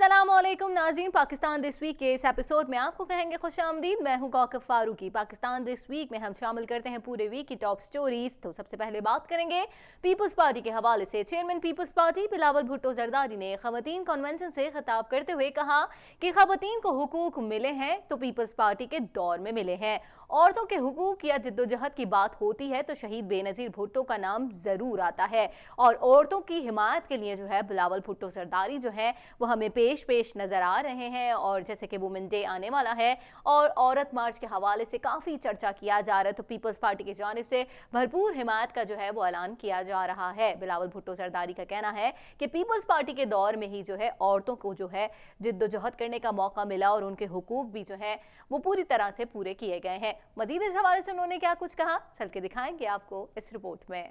अस्सलामुअलैकुम नाज़रीन, Pakistan this week के इस एपिसोड में आपको कहेंगे खुशामदीद। मैं हूं कौकब फारूकी। पाकिस्तान दिस वीक में हम शामिल करते हैं पूरे वीक की टॉप स्टोरीज। तो सबसे पहले बात करेंगे पीपल्स पार्टी के हवाले से। Chairman peoples party Bilawal Bhutto Zardari ने खवातीन कन्वेंशन से खिताब करते हुए कहा कि खवातीन को हुकूक मिले हैं तो पीपल्स पार्टी के दौर में मिले हैं। औरतों के हुकूक या जिद्दोजहद की बात होती है तो शहीद बेनज़ीर भुट्टो का नाम जरूर आता है और औरतों की हिमायत के लिए जो है बिलावल भुट्टो जरदारी जो है वो हमें पेश नजर आ रहे हैं। और जैसे कि वुमेन डे आने वाला है और औरत मार्च के हवाले से काफ़ी चर्चा किया जा रहा है, तो पीपल्स पार्टी की जानिब से भरपूर हिमायत का जो है वो ऐलान किया जा रहा है। बिलावल भुट्टो जरदारी का कहना है कि पीपल्स पार्टी के दौर में ही जो है औरतों को जो है जिद्दोजहद करने का मौका मिला और उनके हुकूक भी जो है वो पूरी तरह से पूरे किए गए हैं। मजीद इस हवाले से उन्होंने क्या कुछ कहा, चल के दिखाएंगे आपको इस रिपोर्ट में।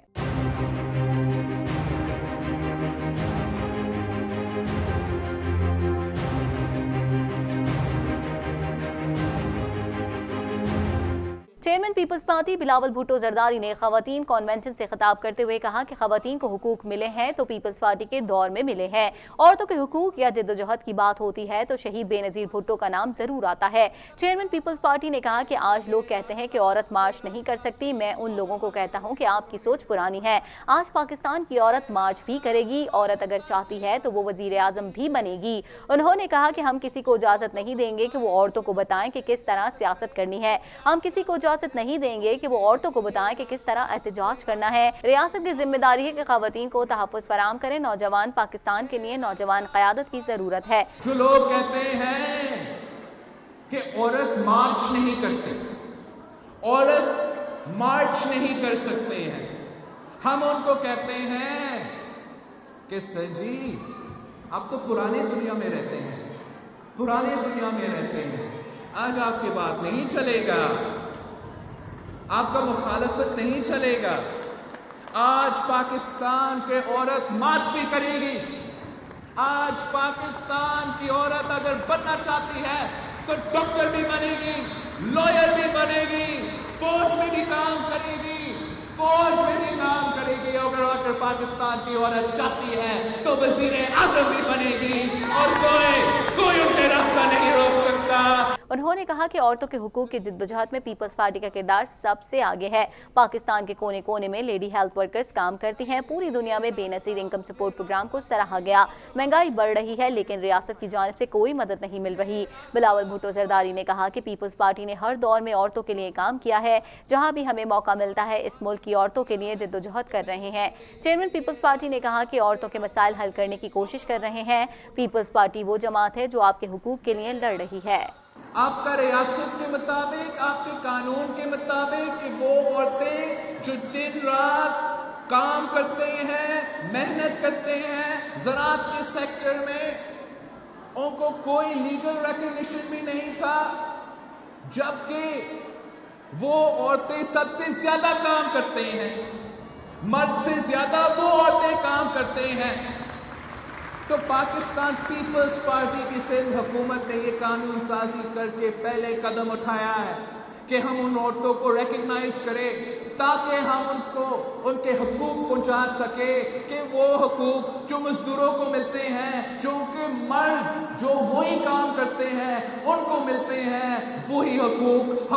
Chairman peoples party Bilawal Bhutto Zardari ने खवातीन कन्वेंशन से खिताब करते हुए कहा कि खवातीन को हुकूक मिले हैं तो पीपल्स पार्टी के दौर में मिले हैं। औरतों के हुकूक या जिद्दोजहद की बात होती है तो शहीद बेनज़ीर भुट्टो का नाम जरूर आता है। चेयरमैन पीपल्स पार्टी ने कहा कि आज लोग कहते हैं कि औरत मार्च नहीं कर सकती। मैं उन लोगों को कहता हूँ कि आपकी सोच पुरानी है। आज पाकिस्तान की औरत मार्च भी करेगी। औरत अगर चाहती है तो वो वजीर आजम भी बनेगी। उन्होंने कहा कि हम किसी को इजाजत नहीं देंगे कि वो औरतों को बताएं कि किस तरह सियासत करनी है। हम किसी को इजाजत नहीं देंगे कि वो औरतों को बताएं कि किस तरह एहतजाज करना है। रियासत की जिम्मेदारी है कि खवातीन को तहफ़्फ़ुज़ फराहम करें। नौजवान पाकिस्तान के लिए नौजवान क़यादत की जरूरत है। जो लोग कहते हैं कि औरत मार्च नहीं करती, औरत मार्च नहीं कर सकते हैं, हम उनको कहते हैं कि सर जी अब तो पुरानी दुनिया में रहते हैं, पुरानी दुनिया में रहते हैं। आज आपकी बात नहीं चलेगा, आपका मुखालफत नहीं चलेगा। आज पाकिस्तान के औरत मार्च भी करेगी। आज पाकिस्तान की औरत अगर बनना चाहती है तो डॉक्टर भी बनेगी, लॉयर भी बनेगी, फौज में भी काम करेगी, फौज में भी काम करेगी। अगर पाकिस्तान की औरत चाहती है तो वजीर आजम भी बनेगी और कोई उनके रास्ता नहीं रोक सकता। उन्होंने कहा कि औरतों के हुकूक की जिद्दोजहद में पीपल्स पार्टी का किरदार सबसे आगे है। पाकिस्तान के कोने कोने में लेडी हेल्थ वर्कर्स काम करती हैं। पूरी दुनिया में बेनज़ीर इनकम सपोर्ट प्रोग्राम को सराहा गया। महंगाई बढ़ रही है लेकिन रियासत की जानिब से कोई मदद नहीं मिल रही। बिलावल भुट्टो जरदारी ने कहा कि पीपल्स पार्टी ने हर दौर में औरतों के लिए काम किया है। जहाँ भी हमें मौका मिलता है इस मुल्क की औरतों के लिए जिद्दोजहद कर रहे हैं। चेयरमैन पीपल्स पार्टी ने कहा कि औरतों के मसाइल हल करने की कोशिश कर रहे हैं। पीपल्स पार्टी वो जमात है जो आपके हुकूक के लिए लड़ रही है। आपका रियासत के मुताबिक, आपके कानून के मुताबिक कि वो औरतें जो दिन रात काम करते हैं, मेहनत करते हैं ज़राअत के सेक्टर में, उनको कोई लीगल रिकॉग्निशन भी नहीं था, जबकि वो औरतें सबसे ज्यादा काम करते हैं, मर्द से ज्यादा वो औरतें काम करते हैं। तो पाकिस्तान पीपल्स पार्टी की सिंध हुकूमत ने ये कानून साजी करके पहले कदम उठाया है कि हम उन औरतों को रिकग्नाइज करें ताकि हम उनको उनके हुकूक पहुंचा सके कि वो हुकूक जो मजदूरों को मिलते हैं, जो उनके मर्द जो वही काम करते हैं उनको मिलते हैं, वही हुकूक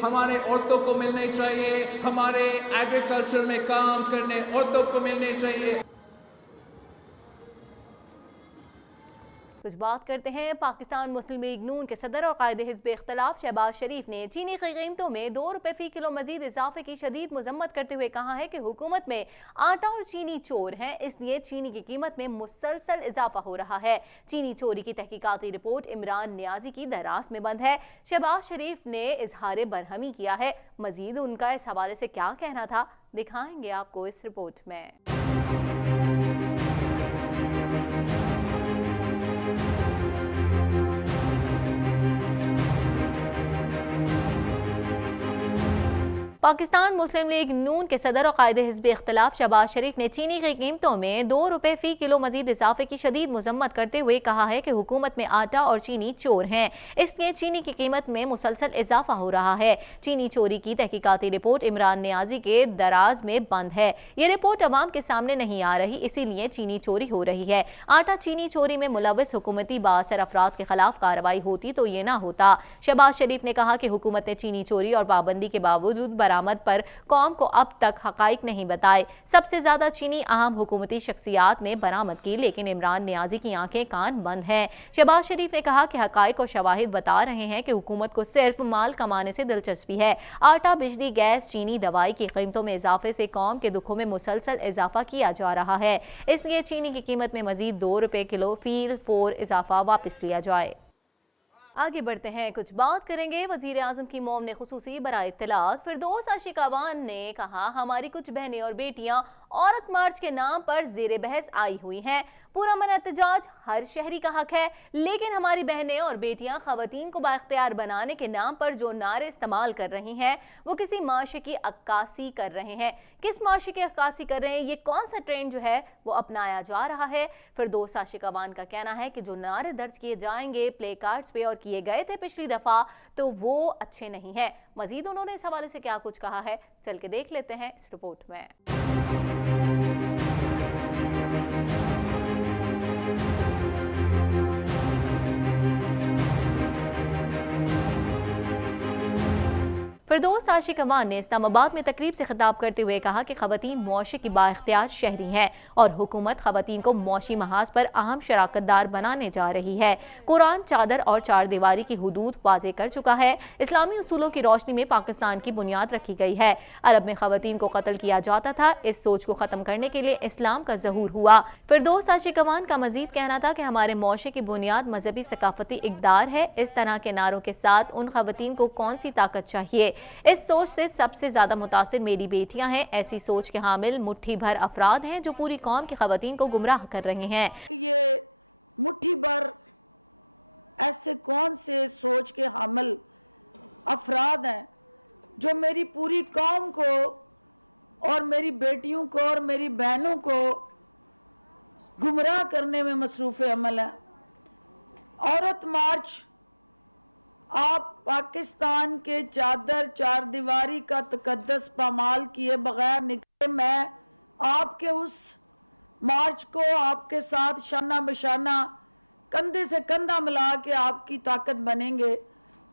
हमारे औरतों को मिलने चाहिए, हमारे एग्रीकल्चर में काम करने औरतों को मिलने चाहिए। कुछ बात करते हैं पाकिस्तान मुस्लिम लीग नून के सदर और कायदे हिज़्ब इख्तिलाफ शहबाज शरीफ ने चीनी की कीमतों में 2 रुपये फी किलो मजीद इजाफे की शदीद मजम्मत करते हुए कहा है कि हुकूमत में आटा और चीनी चोर हैं, इसलिए चीनी की कीमत में मुसलसल इजाफा हो रहा है। चीनी चोरी की तहकीकाती रिपोर्ट इमरान नियाजी की दराज में बंद है। शहबाज शरीफ ने इजहार बरहमी किया है। मजीद उनका इस हवाले से क्या कहना था, दिखाएंगे आपको इस रिपोर्ट में। पाकिस्तान मुस्लिम लीग नून के सदर और कायदे हिज़्ब इख्तिलाफ शहबाज शरीफ ने चीनी की कीमतों में 2 रुपए फी किलो मजीद इजाफे की शदीद मजम्मत करते हुए कहा है कि हुकूमत में आटा और चीनी चोर हैं, इसलिए चीनी की कीमत में मुसलसल इजाफा हो रहा है। चीनी चोरी की तहकीकाती रिपोर्ट इमरान नियाजी के दराज में बंद है। ये रिपोर्ट अवाम के सामने नहीं आ रही, इसीलिए चीनी चोरी हो रही है। आटा चीनी चोरी में मुलविस हुकूमती बासर अफराद के खिलाफ कार्रवाई होती तो ये ना होता। शहबाज शरीफ ने कहा कि हुकूमत ने चीनी चोरी और पाबंदी के बावजूद बरामद पर कौम को अब तक हकाइक नहीं बताए। सबसे ज्यादा चीनी अहम हुकूमती शख्सियात ने बरामद की, लेकिन इमरान नियाजी की आंखें कान बंद हैं। शहबाज शरीफ ने कहा कि हकाइक और शवाहिद बता रहे हैं कि हुकूमत को सिर्फ माल कमाने से दिलचस्पी है। आटा, बिजली, गैस, चीनी, दवाई की कीमतों में इजाफे से कौम के दुखों में मुसलसल इजाफा किया जा रहा है, इसलिए चीनी की कीमत में मजीद 2 रुपए किलो फील 4 इजाफा वापस लिया जाए। आगे बढ़ते हैं, कुछ बात करेंगे वजीर आजम की मौम ने खुसूसी बराए इत्तलात फिरदौस आशिकावान ने कहा, हमारी कुछ बहनें और बेटियां औरत मार्च के नाम पर जेर बहस आई हुई हैं। पूरा मन एहतजाज हर शहरी का हक है, लेकिन हमारी बहनें और बेटियां खवातीन को बाइख्तियार बनाने के नाम पर जो नारे इस्तेमाल कर रही हैं वो किसी माशे की अक्कासी कर रहे हैं। किस माशे की अक्कासी कर रहे हैं, ये कौन सा ट्रेंड जो है वो अपनाया जा रहा है? फिरदौस आशिकावान का कहना है कि जो नारे दर्ज किए जाएंगे प्ले कार्ड्स पे और किए गए थे पिछली दफा, तो वो अच्छे नहीं है। मजीद उन्होंने इस हवाले से क्या कुछ कहा है, चल के देख लेते हैं इस रिपोर्ट में। फिरदौस आशिकावान ने इस्लामाबाद में तकरीब से खिताब करते हुए कहा कि खवातीन मुआशरे की बाइख्तियार शहरी हैं और हुकूमत खवातीन को मुआशी महाज पर अहम शराकतदार बनाने जा रही है। कुरान, चादर और चार दीवारी की हुदूद वाज़े कर चुका है। इस्लामी उसूलों की रोशनी में पाकिस्तान की बुनियाद रखी गई है। अरब में खवातीन को कत्ल किया जाता था, इस सोच को ख़त्म करने के लिए इस्लाम का ज़हूर हुआ। फिरदौस आशिकावान का मजीद कहना था कि हमारे मुआशरे की बुनियाद मजहबी सकाफती इक़दार है। इस तरह के नारों के साथ उन खवातीन को कौन सी ताकत चाहिए? इस सोच से सबसे ज्यादा मुतासिर मेरी बेटियां हैं। ऐसी सोच के हामिल मुट्ठी भर अफराद हैं जो पूरी कौम की खवातीन को गुमराह कर रहे हैं। ये मुट्ठी भर ऐसे कौन से सोच के हामिल अफराद हैं जो मेरी पूरी कौम को और मेरी बेटियों को और मेरी बहनों को गुमराह करने में मसरूफ़ अमल है। औरत मार्च आप पाकिस्तान के चादर चार दीवारी का तकद्दस पामाल किए बगैर निकले। मैं आपके उस मार्च को आपके साथ शाना बशाना कंधे से कंधा मिला के आपकी ताकत बनेंगे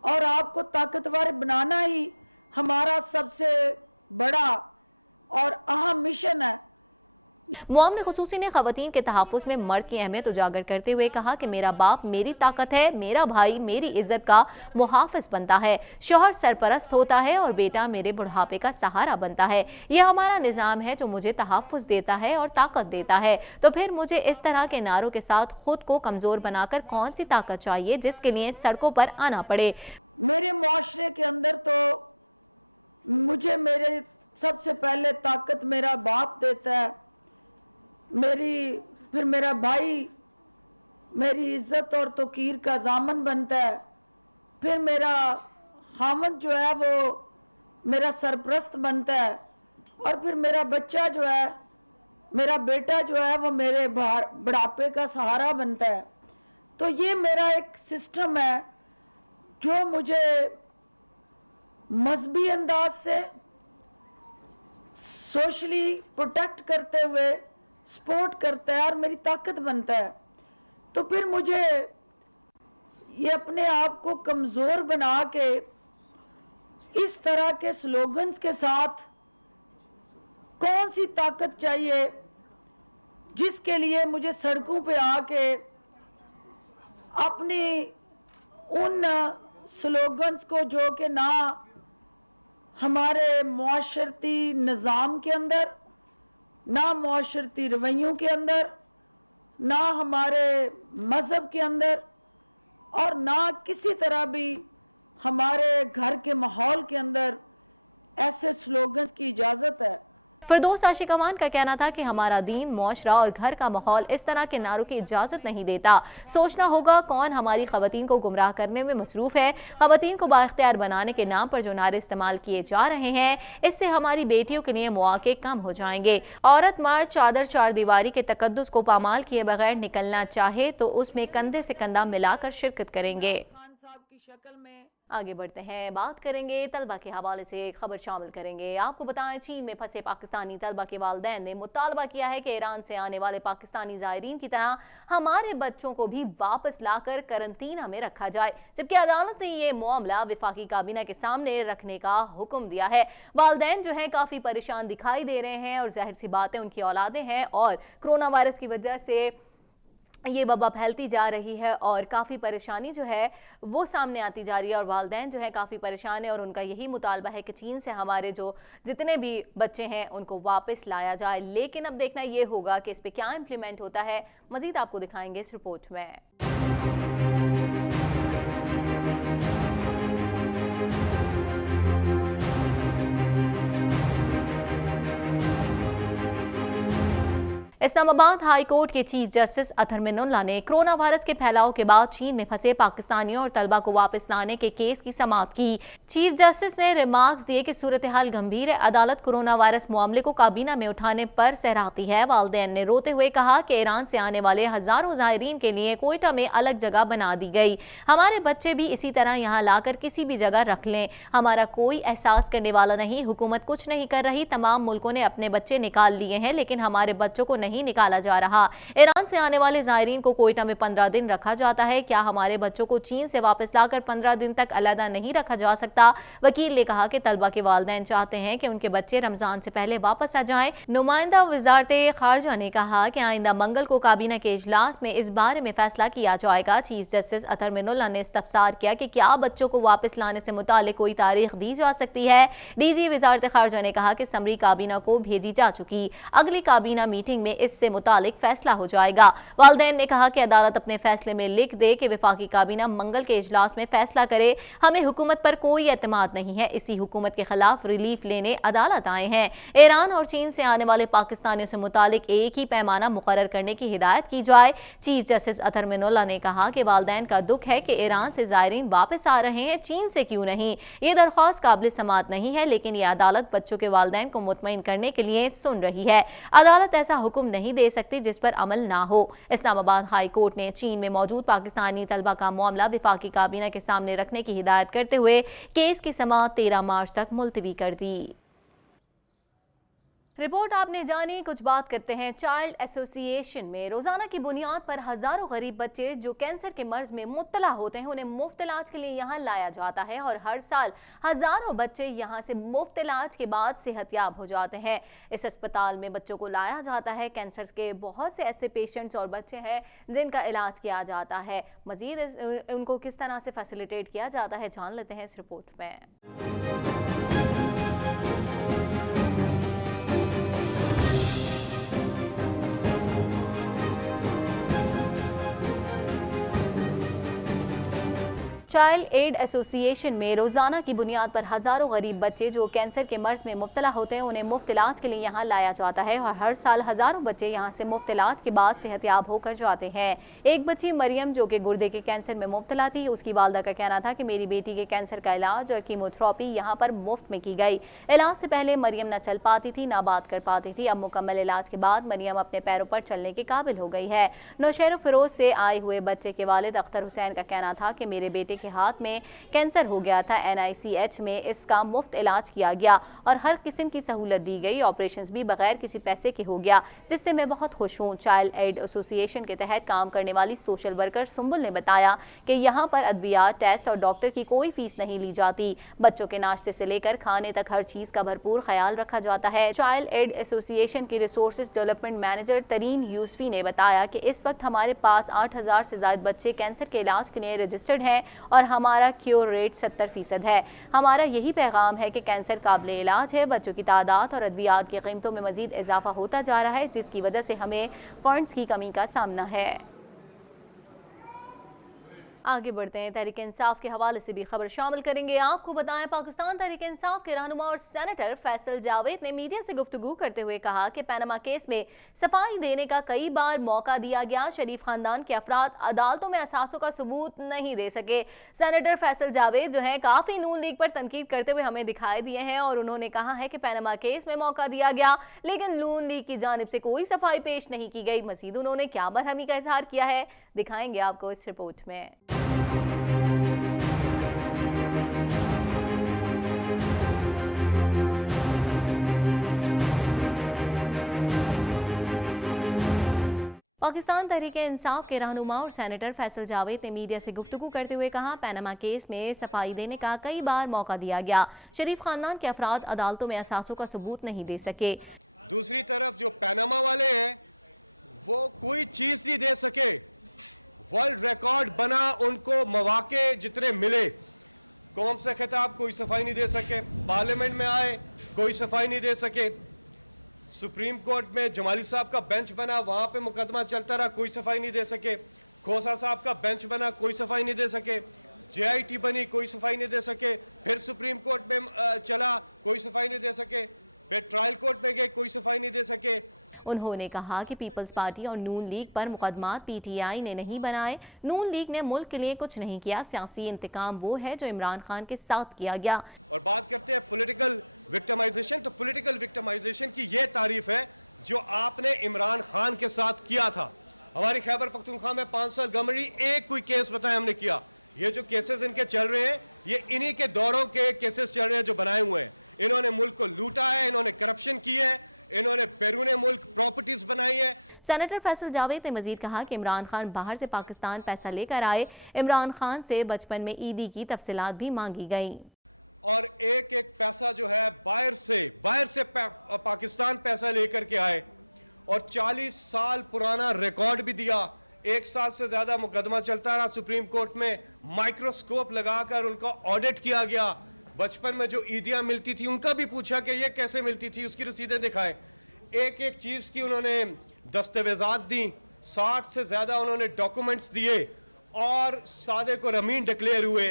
और आपको ताकतवर बनाना ही हमारा सबसे बड़ा और अहम मिशन है। मुआम ने खुसूसी ने खवातीन के तहफ़्फ़ुज़ में मर्द की अहमियत उजागर करते हुए कहा कि मेरा बाप मेरी ताकत है, मेरा भाई मेरी इज्जत का मुहाफ़िज़ बनता है, शौहर सरपरस्त होता है और बेटा मेरे बुढ़ापे का सहारा बनता है। यह हमारा निज़ाम है जो मुझे तहफ़्फ़ुज़ देता है और ताकत देता है। तो फिर मुझे इस तरह के नारों के साथ खुद को कमज़ोर बनाकर कौन सी ताकत चाहिए जिसके लिए सड़कों पर आना पड़े? मेरे मुआशरे के अंदर तो मुझे मेरे सबसे पहले ताकत मेरा बाप देता है, फिर मेरा भाई मेरी इज्जत और तौकीर का ज़ामन बनता है, फिर मेरा खामद जो है वो मेरा सरपरस्त बनता है और फिर मेरा बच्चा जो है, मेरा बेटा जो है वो मेरे बुढ़ापे का सहारा बनता है। तो ये मेरा एक सिस्टम है जो मुझे मजहबी अंदाज से सोशली प्रोटेक्ट करते हुए सपोर्ट करता है और मेरी ताकत बनता है। तो फिर मुझे ये अपने आप को कमज़ोर बना के इस तरह के स्लोगन्स के साथ कौन सी ताकत चाहिए जिसके लिए मुझे सड़कों पे आके अपनी उन स्लोगन्स को जो कि ना हमारे मुआशरती निज़ाम के अंदर, ना मुआशरती रवैयों के अंदर, ना हमारे मज़हब के अंदर और ना किसी तरह भी हमारे घर के माहौल के अंदर ऐसे स्लोगन्स की इजाज़त है। फिरदौस आशिकवान का कहना था कि हमारा दीन, मुआशरा और घर का माहौल इस तरह के नारों की इजाजत नहीं देता। सोचना होगा कौन हमारी खवातीन को गुमराह करने में मसरूफ है। खवातीन को बाइख्तियार बनाने के नाम पर जो नारे इस्तेमाल किए जा रहे हैं, इससे हमारी बेटियों के लिए मौके कम हो जाएंगे। औरत मार्च चादर चार दीवारी के तकद्दुस को पामाल किए बगैर निकलना चाहे तो उसमें कंधे से कंधा मिलाकर शिरकत करेंगे। खान साहब की शक्ल में आगे बढ़ते हैं, बात करेंगे तलबा के हवाले से खबर शामिल करेंगे। आपको बताएं, चीन में फंसे पाकिस्तानी तलबा के वालिदैन ने मुतालबा किया है कि ईरान से आने वाले पाकिस्तानी ज़ायरीन की तरह हमारे बच्चों को भी वापस लाकर करंतना में रखा जाए, जबकि अदालत ने ये मामला वफाकी काबीना के सामने रखने का हुक्म दिया है। वालिदैन जो है काफ़ी परेशान दिखाई दे रहे हैं और जाहिर सी बात है उनकी औलादें हैं और कोरोना वायरस की वजह से ये वबा फैलती जा रही है और काफ़ी परेशानी जो है वो सामने आती जा रही है और वालिदैन जो है काफ़ी परेशान है और उनका यही मुतालबा है कि चीन से हमारे जो जितने भी बच्चे हैं उनको वापस लाया जाए। लेकिन अब देखना ये होगा कि इस पर क्या इम्प्लीमेंट होता है। मज़ीद आपको दिखाएंगे इस रिपोर्ट में। इस्लामाबाद हाई कोर्ट के चीफ जस्टिस अतहर मिनुल्लाह ने कोरोना वायरस के फैलाव के बाद चीन में फंसे पाकिस्तानियों और तलबा को वापस लाने के केस की समाअत की। चीफ जस्टिस ने रिमार्क्स दिए कि सूरत हाल गंभीर है। अदालत कोरोना वायरस मामले को काबीना में उठाने पर सहराती है। वालिदैन ने रोते हुए कहा कि ईरान से आने वाले हजारों ज़ायरीन के लिए कोयटा में अलग जगह बना दी गई। हमारे बच्चे भी इसी तरह यहाँ लाकर किसी भी जगह रख लें। हमारा कोई एहसास करने वाला नहीं। हुकूमत कुछ नहीं कर रही। तमाम मुल्कों ने अपने बच्चे निकाल लिए हैं, लेकिन हमारे बच्चों को नहीं निकाला जा रहा। ईरान से आने वाले ज़ायरीन को कोयटा में 15 दिन रखा जाता है। क्या हमारे बच्चों को चीन से वापस लाकर 15 दिन तक अलहदा नहीं रखा जा सकता? वकील ने कहा कि तलबा के वालिदैन चाहते हैं कि उनके बच्चे रमजान से पहले वापस आ जाएं। नुमाइंदा वजारत खारजा ने कहा कि आइंदा मंगल को काबीना के इजलास में इस बारे में फैसला किया जाएगा। चीफ जस्टिस अतहर मिनुल्लाह ने इस्तफसार किया कि क्या बच्चों को वापस लाने से मुतालिक कोई तारीख दी जा सकती है। डीजी वजारत खारजा ने कहा कि समरी काबीना को भेजी जा चुकी, अगली काबीना मीटिंग में इससे मुतालिक फैसला हो जाएगा। वालिदैन ने कहा कि अदालत अपने फैसले में लिख दे कि वफाकी काबीना मंगल के इजलास में फैसला करे। हमें हुकूमत पर कोई एतमाद नहीं है। इसी हुकूमत के खिलाफ रिलीफ लेने अदालत आए हैं। ईरान और चीन से आने वाले पाकिस्तानियों से मुतालिक एक ही पैमाना मुकर्रर करने की हिदायत की जाए। चीफ जस्टिस अतहर मिनुल्लाह ने कहा कि वालिदैन का दुख है कि ईरान से ज़ायरीन वापस आ रहे हैं, चीन से क्यों नहीं। ये दरख्वास्त काबिल समाअत नहीं है, लेकिन ये अदालत बच्चों के वालिदैन को मुतमईन करने के लिए सुन रही है। अदालत ऐसा हुक्म नहीं दे सकती जिस पर अमल ना हो। इस्लामाबाद हाई कोर्ट ने चीन में मौजूद पाकिस्तानी तलबा का मामला वफाकी काबीना के सामने रखने की हिदायत करते हुए केस की समाअत 13 मार्च तक मुलतवी कर दी। रिपोर्ट आपने जानी, कुछ बात करते हैं चाइल्ड एसोसिएशन में। रोजाना की बुनियाद पर हजारों गरीब बच्चे जो कैंसर के मर्ज में मुब्तला होते हैं उन्हें मुफ्त इलाज के लिए यहाँ लाया जाता है और हर साल हजारों बच्चे यहाँ से मुफ्त इलाज के बाद सेहतयाब हो जाते हैं। इस अस्पताल में बच्चों को लाया जाता है। कैंसर के बहुत से ऐसे पेशेंट्स और बच्चे हैं जिनका इलाज किया जाता है। मजीद उनको किस तरह से फैसिलिटेट किया जाता है जान लेते हैं इस रिपोर्ट में। चाइल्ड एड एसोसिएशन में रोजाना की बुनियाद पर हजारों गरीब बच्चे जो कैंसर के मर्ज में मुब्तला होते हैं उन्हें मुफ्त इलाज के लिए यहाँ लाया जाता है और हर साल हजारों बच्चे यहाँ से मुफ्त इलाज के बाद सेहतयाब होकर जाते हैं। एक बच्ची मरियम जो कि गुर्दे के कैंसर में मुब्तला थी, उसकी वालदा का कहना था कि मेरी बेटी के कैंसर का इलाज और कीमोथेरेपी यहाँ पर मुफ्त में की गई। इलाज से पहले मरियम न चल पाती थी, ना बात कर पाती थी। अब मुकम्मल इलाज के बाद मरियम अपने पैरों पर चलने के काबिल हो गई है। नौशहर फिरोज से आए हुए बच्चे के वालिद अख्तर हुसैन का कहना था कि मेरे बेटे के हाथ में कैंसर हो गया था। NICH में इसका मुफ्त इलाज किया गया और हर किस्म की सहूलत दी गई। ऑपरेशंस भी बगैर किसी पैसे के हो गया, जिससे मैं बहुत खुश हूँ। चाइल्ड एड एसोसिएशन के तहत काम करने वाली सोशल वर्कर सुंबुल ने बताया कि यहाँ पर अद्वियात, टेस्ट और डॉक्टर की कोई फीस नहीं ली जाती। बच्चों के नाश्ते से लेकर खाने तक हर चीज का भरपूर ख्याल रखा जाता है। चाइल्ड एड एसोसिएशन की रिसोर्सेज डेवलपमेंट मैनेजर तरीन यूसुफी ने बताया कि इस वक्त हमारे पास 8000 से ज्यादा बच्चे कैंसर के इलाज के लिए रजिस्टर्ड हैं और हमारा क्योर रेट 70% है। हमारा यही पैगाम है कि कैंसर काबिल इलाज है। बच्चों की तादाद और अद्वियात की कीमतों में मजीद इजाफा होता जा रहा है, जिसकी वजह से हमें फंड्स की कमी का सामना है। आगे बढ़ते हैं, तहरीक इंसाफ के हवाले से भी खबर शामिल करेंगे। आपको बताएं, पाकिस्तान तहरीक इंसाफ के रहनुमा और सेनेटर फैसल जावेद ने मीडिया से गुफ्तगू करते हुए कहा कि पैनामा केस में सफाई देने का कई बार मौका दिया गया, शरीफ खानदान के अफराद अदालतों में असासों का सबूत नहीं दे सके। सेनेटर फैसल जावेद जो है काफी नून लीग पर तनकीद करते हुए हमें दिखाई दिए हैं और उन्होंने कहा है कि पैनामा केस में मौका दिया गया लेकिन नून लीग की जानिब से कोई सफाई पेश नहीं की गई। मजीद उन्होंने क्या बरहमी का इजहार किया है, दिखाएंगे आपको इस रिपोर्ट में। पाकिस्तान तहरीक इंसाफ के रहनुमा और सेनेटर फैसल जावेद ने मीडिया से गुफ्तगू करते हुए कहा, पैनामा केस में सफाई देने का कई बार मौका दिया गया, शरीफ खानदान के अफराद अदालतों में असासों का सबूत नहीं दे सके। दूसरी तरफ जो पैनामा वाले हैं वो कोई चीज नहीं दे सके, वर्ल्ड रिकॉर्ड बना, उनको मौके जितने मिले, कौम से खिताब कोई सफाई नहीं दे सके, पार्लियामेंट में आए कोई सफाई नहीं दे सके, सुप्रीम कोर्ट में जमाली साहब का बेंच बना, वहां पे मुकदमा चलता रहा, कोई सफाई नहीं दे सके, खोसा साहब का बेंच बना, कोई सफाई नहीं दे सके, JIT बनी, कोई सफाई नहीं दे सके, फिर सुप्रीम कोर्ट में चला, कोई सफाई नहीं दे सके, फिर ट्रायल कोर्ट में गए, कोई सफाई नहीं दे सके। उन्होंने कहा कि पीपल्स पार्टी और नून लीग पर मुकदमात PTI ने नहीं बनाए, नून लीग ने मुल्क के लिए कुछ नहीं किया, सियासी इंतकाम वो है जो इमरान खान के साथ किया गया। और बात करते हैं पॉलिटिकल विक्टिमाइजेशन, तो पॉलिटिकल विक्टिमाइजेशन की ये तारीफ है जो आपने इमरान खान के साथ किया था। हमारी खैबर पख्तूनख्वा में 5 साल गवर्नमेंट, एक कोई केस बताया हमने किया। ये जो केसेस इनके चल रहे हैं ये इन्हीं के दौरों के केसेस चल रहे हैं जो बनाए हुए हैं। इन्होंने मुल्क को लूटा है, इन्होंने करप्शन की है, इन्होंने बैरून मुल्क प्रॉपर्टीज बनाई है। सेनेटर फैसल जावेद ने मजीद कहा कि इमरान खान बाहर से पाकिस्तान पैसा लेकर आए, इमरान खान से बचपन में ईदी की तफसीलात भी मांगी गई और एक एक पैसा जो है बाहर से पाकिस्तान पैसा लेकर के आए और 40 साल पुराना रिकॉर्ड भी दिया। 1 साल से ज्यादा मुकदमा चलता रहा सुप्रीम कोर्ट में, माइक्रोस्कोप लगाकर उनका ऑडिट किया गया। बचपन में जो ईदियां मिलती थी उनका भी पूछा कि ये कैसे मिलती थी, उसकी रसीदें दिखाएं। एक एक चीज की उन्होंने दस्तावेजात दी, 60 से ज्यादा उन्होंने डॉक्यूमेंट्स दिए और सादे को रमीन डिक्लेयर हुए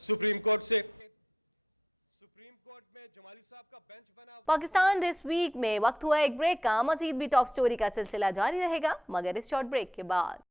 सुप्रीम कोर्ट से। सुप्रीम कोर्ट में जमाली साहब का बेंच बना। पाकिस्तान दिस वीक में वक्त हुआ एक ब्रेक का, मजीद भी टॉप स्टोरी का सिलसिला जारी रहेगा मगर इस शॉर्ट ब्रेक के बाद।